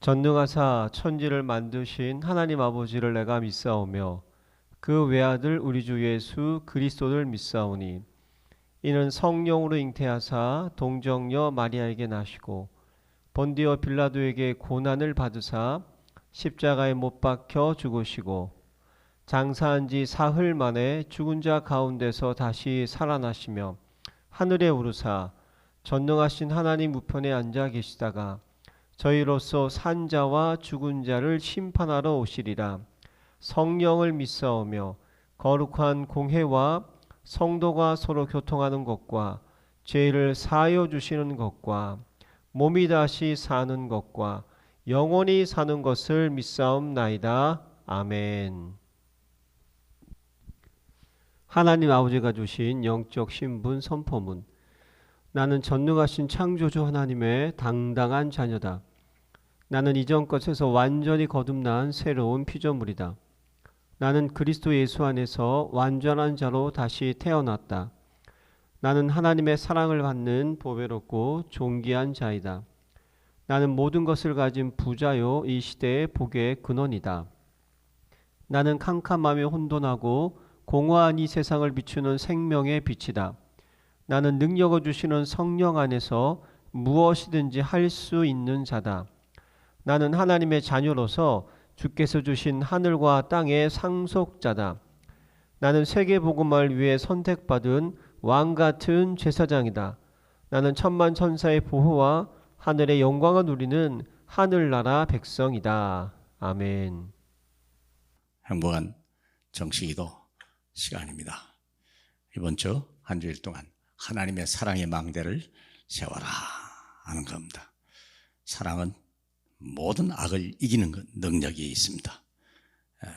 전능하사 천지를 만드신 하나님 아버지를 내가 믿사오며 그 외아들 우리 주 예수 그리스도를 믿사오니 이는 성령으로 잉태하사 동정녀 마리아에게 나시고 본디오 빌라도에게 고난을 받으사 십자가에 못 박혀 죽으시고 장사한 지 사흘 만에 죽은 자 가운데서 다시 살아나시며 하늘에 오르사 전능하신 하나님 우편에 앉아 계시다가 저희로서 산 자와 죽은 자를 심판하러 오시리라. 성령을 믿사오며 거룩한 공회와 성도가 서로 교통하는 것과 죄를 사하여 주시는 것과 몸이 다시 사는 것과 영원히 사는 것을 믿사옵나이다. 아멘. 하나님 아버지가 주신 영적 신분 선포문. 나는 전능하신 창조주 하나님의 당당한 자녀다. 나는 이전 것에서 완전히 거듭난 새로운 피조물이다. 나는 그리스도 예수 안에서 완전한 자로 다시 태어났다. 나는 하나님의 사랑을 받는 보배롭고 존귀한 자이다. 나는 모든 것을 가진 부자요 이 시대의 복의 근원이다. 나는 캄캄하며 혼돈하고 공허한 이 세상을 비추는 생명의 빛이다. 나는 능력을 주시는 성령 안에서 무엇이든지 할 수 있는 자다. 나는 하나님의 자녀로서 주께서 주신 하늘과 땅의 상속자다. 나는 세계복음을 위해 선택받은 왕같은 제사장이다. 나는 천만 천사의 보호와 하늘의 영광을 누리는 하늘나라 백성이다. 아멘. 행복한 정식기도 시간입니다. 이번 주 한 주일 동안 하나님의 사랑의 망대를 세워라 하는 겁니다. 사랑은 모든 악을 이기는 능력이 있습니다.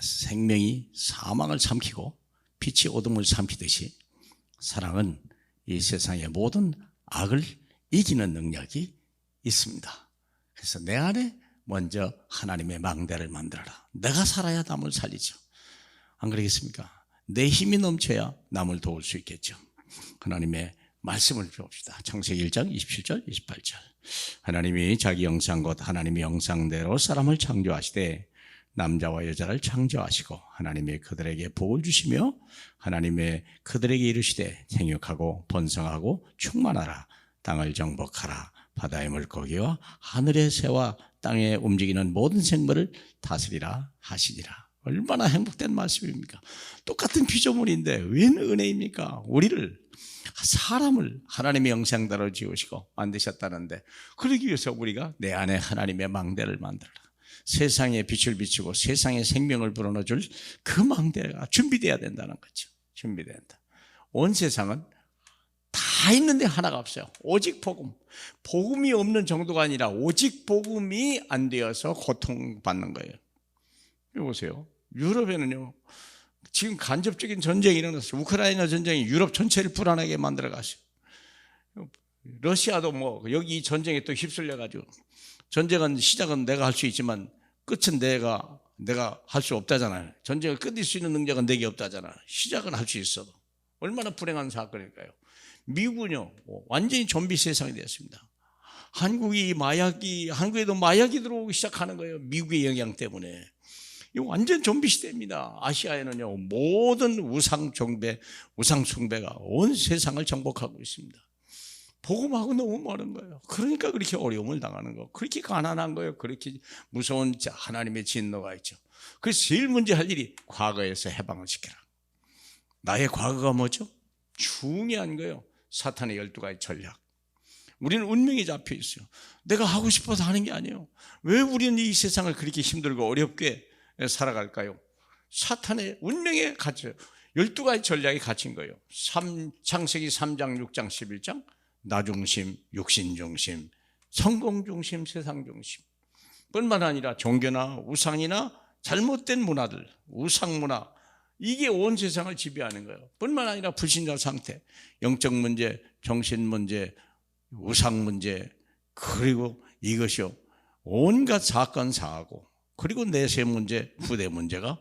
생명이 사망을 삼키고 빛이 어둠을 삼키듯이 사랑은 이 세상의 모든 악을 이기는 능력이 있습니다. 그래서 내 안에 먼저 하나님의 망대를 만들어라. 내가 살아야 남을 살리죠. 안 그러겠습니까? 내 힘이 넘쳐야 남을 도울 수 있겠죠. 하나님의 말씀을 봅시다. 창세기 1장 27절 28절. 하나님이 자기 형상 곧 하나님의 형상대로 사람을 창조하시되 남자와 여자를 창조하시고 하나님이 그들에게 복을 주시며 하나님의 그들에게 이르시되 생육하고 번성하고 충만하라. 땅을 정복하라. 바다의 물고기와 하늘의 새와 땅에 움직이는 모든 생물을 다스리라 하시니라. 얼마나 행복된 말씀입니까? 똑같은 피조물인데 웬 은혜입니까? 우리를 사람을 하나님의 형상대로 지으시고 만드셨다는데 그러기 위해서 우리가 내 안에 하나님의 망대를 만들어라. 세상에 빛을 비추고 세상에 생명을 불어넣어줄 그 망대가 준비되어야 된다는 거죠. 준비된다. 온 세상은 다 있는데 하나가 없어요. 오직 복음. 복음이 없는 정도가 아니라 오직 복음이 안 되어서 고통받는 거예요. 여기 보세요. 유럽에는요, 지금 간접적인 전쟁이 일어났어요. 우크라이나 전쟁이 유럽 전체를 불안하게 만들어 갔어요. 러시아도 여기 전쟁에 또 휩쓸려가지고 전쟁은 시작은 내가 할 수 있지만 끝은 내가 할 수 없다잖아요. 전쟁을 끝낼 수 있는 능력은 내게 없다잖아요. 시작은 할 수 있어도. 얼마나 불행한 사건일까요? 미국은요, 완전히 좀비 세상이 되었습니다. 한국에도 마약이 들어오기 시작하는 거예요. 미국의 영향 때문에. 이거 완전 좀비 시대입니다. 아시아에는요, 모든 우상 숭배가 온 세상을 정복하고 있습니다. 복음하고 너무 멀은 거예요. 그러니까 그렇게 어려움을 당하는 거, 그렇게 가난한 거예요. 그렇게 무서운 하나님의 진노가 있죠. 그래서 제일 먼저 할 일이 과거에서 해방을 시켜라. 나의 과거가 뭐죠? 중요한 거예요. 사탄의 12가지 전략. 우리는 운명에 잡혀 있어요. 내가 하고 싶어서 하는 게 아니에요. 왜 우리는 이 세상을 그렇게 힘들고 어렵게 살아갈까요? 사탄의 운명에 갇혀요. 12가지 전략이 갇힌 거예요. 창세기 3장, 6장, 11장. 나 중심, 육신 중심, 성공 중심, 세상 중심. 뿐만 아니라 종교나 우상이나 잘못된 문화들, 우상 문화, 이게 온 세상을 지배하는 거예요. 뿐만 아니라 불신자 상태, 영적 문제, 정신 문제, 우상 문제, 그리고 이것이요, 온갖 사건 사고, 그리고 내세 문제, 후대 문제가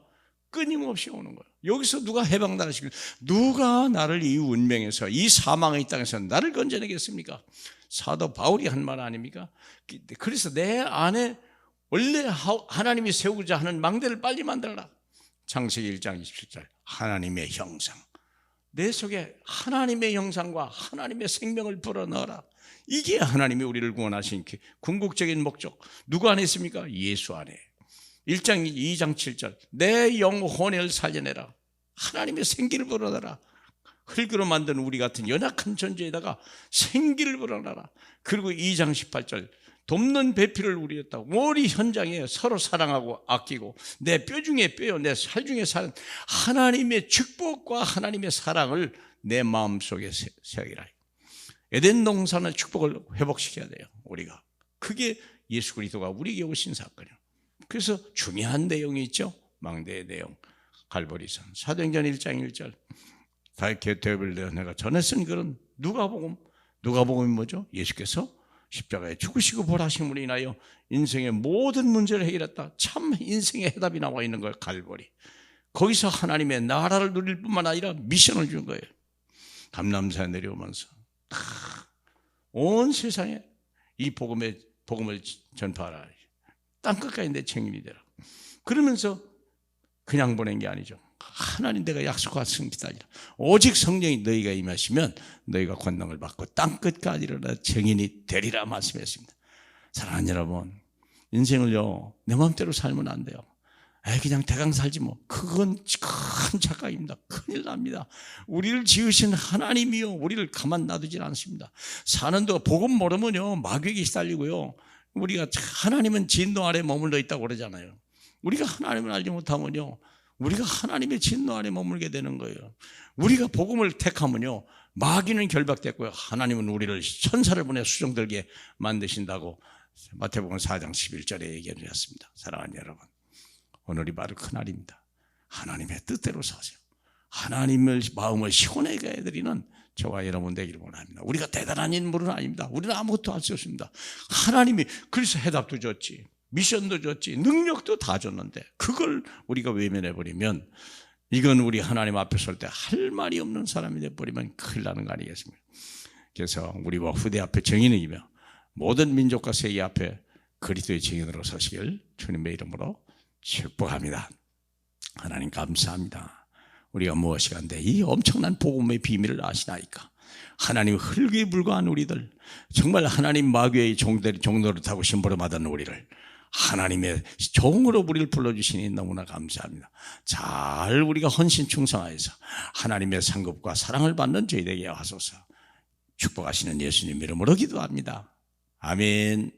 끊임없이 오는 거예요. 여기서 누가 해방당하시길, 누가 나를 이 운명에서, 이 사망의 땅에서 나를 건져내겠습니까? 사도 바울이 한 말 아닙니까? 그래서 내 안에 원래 하나님이 세우고자 하는 망대를 빨리 만들어라. 창세기 1장 27절 하나님의 형상, 내 속에 하나님의 형상과 하나님의 생명을 불어넣어라. 이게 하나님이 우리를 구원하신 궁극적인 목적. 누구 안에 있습니까? 예수 안에. 1장 2장 7절 내 영혼을 살려내라. 하나님의 생기를 불어넣어라. 흙으로 만든 우리 같은 연약한 존재에다가 생기를 불어넣어라. 그리고 2장 18절 돕는 배필을 우리였다고. 우리 현장에 서로 사랑하고 아끼고 내 뼈 중에 뼈요 내 살 중에 살 하나님의 축복과 하나님의 사랑을 내 마음속에 새기라. 에덴 동산의 축복을 회복시켜야 돼요. 우리가. 그게 예수 그리스도가 우리에게 오신 사건이에요. 그래서 중요한 내용이 있죠. 망대의 내용. 갈보리산 사도행전 1장 1절 대업을 내가 전에 쓴 글은 누가복음. 누가복음이 뭐죠? 예수께서 십자가에 죽으시고 부활하심으로 인하여 인생의 모든 문제를 해결했다. 참 인생의 해답이 나와 있는 거예요. 갈보리. 거기서 하나님의 나라를 누릴 뿐만 아니라 미션을 준 거예요. 감람산에 내려오면서 온 세상에 이 복음을 전파하라. 땅끝까지 내 책임이 되라. 그러면서 그냥 보낸 게 아니죠. 하나님 내가 약속하신 아니라 오직 성령이 너희가 임하시면 너희가 권능을 받고 땅끝까지 일어나 증인이 되리라 말씀했습니다. 사랑하는 여러분, 인생을요 내 마음대로 살면 안 돼요. 그냥 대강 살지 뭐. 그건 큰 착각입니다. 큰일 납니다. 우리를 지으신 하나님이요 우리를 가만 놔두질 않습니다. 사는 동안 복음 모르면요 마귀에게 시달리고요. 우리가 하나님은 진노 아래 머물러 있다고 그러잖아요. 우리가 하나님을 알지 못하면요 우리가 하나님의 진노 아래 머물게 되는 거예요. 우리가 복음을 택하면요 마귀는 결박됐고요 하나님은 우리를 천사를 보내 수종들게 만드신다고 마태복음 4장 11절에 얘기해 주셨습니다. 사랑하는 여러분, 오늘이 바로 그날입니다. 하나님의 뜻대로 사세요. 하나님의 마음을 시원하게 해드리는 저와 여러분 되기를 원합니다. 우리가 대단한 인물은 아닙니다. 우리는 아무것도 할 수 없습니다. 하나님이 그래서 해답도 줬지, 미션도 줬지, 능력도 다 줬는데 그걸 우리가 외면해버리면 이건 우리 하나님 앞에 설 때 할 말이 없는 사람이 돼버리면 큰일 나는 거 아니겠습니까? 그래서 우리와 후대 앞에 정인이며 모든 민족과 세계 앞에 그리스도의 증인으로 서시길 주님의 이름으로 축복합니다. 하나님 감사합니다. 우리가 무엇이 간데 이 엄청난 복음의 비밀을 아시나이까? 하나님 흙에 불과한 우리들, 정말 하나님 마귀의 종노릇 하고 심부름하던 우리를 하나님의 종으로 우리를 불러주시니 너무나 감사합니다. 잘 우리가 헌신 충성하여서 하나님의 상급과 사랑을 받는 저희 되게 하소서. 축복하시는 예수님 이름으로 기도합니다. 아멘.